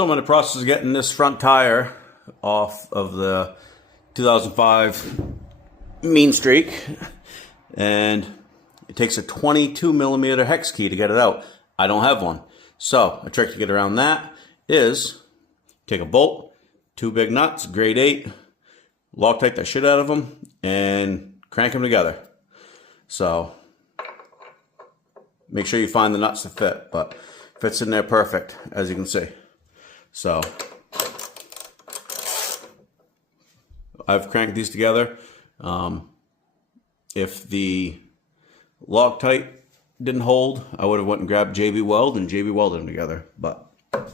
So I'm in the process of getting this front tire off of the 2005 Mean Streak, and it takes a 22 millimeter hex key to get it out. I don't have one. So a trick to get around that is take a bolt, 2 big nuts, grade 8, Loctite the shit out of them, and crank them together. So make sure you find the nuts to fit, but fits in there perfect, as you can see. So I've cranked these together. If the Loctite didn't hold, I would have went and grabbed JB Weld and JB welded them together. But oh,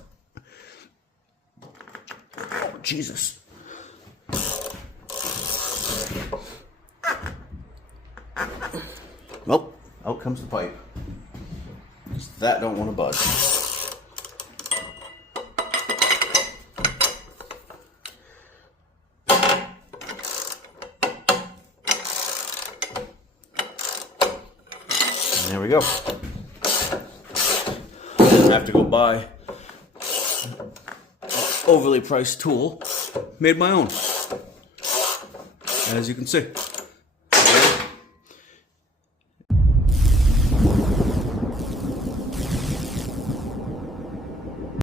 Jesus. Well, out comes the pipe. That don't want to budge. And there we go. I have to go buy an overly priced tool. Made my own, as you can see.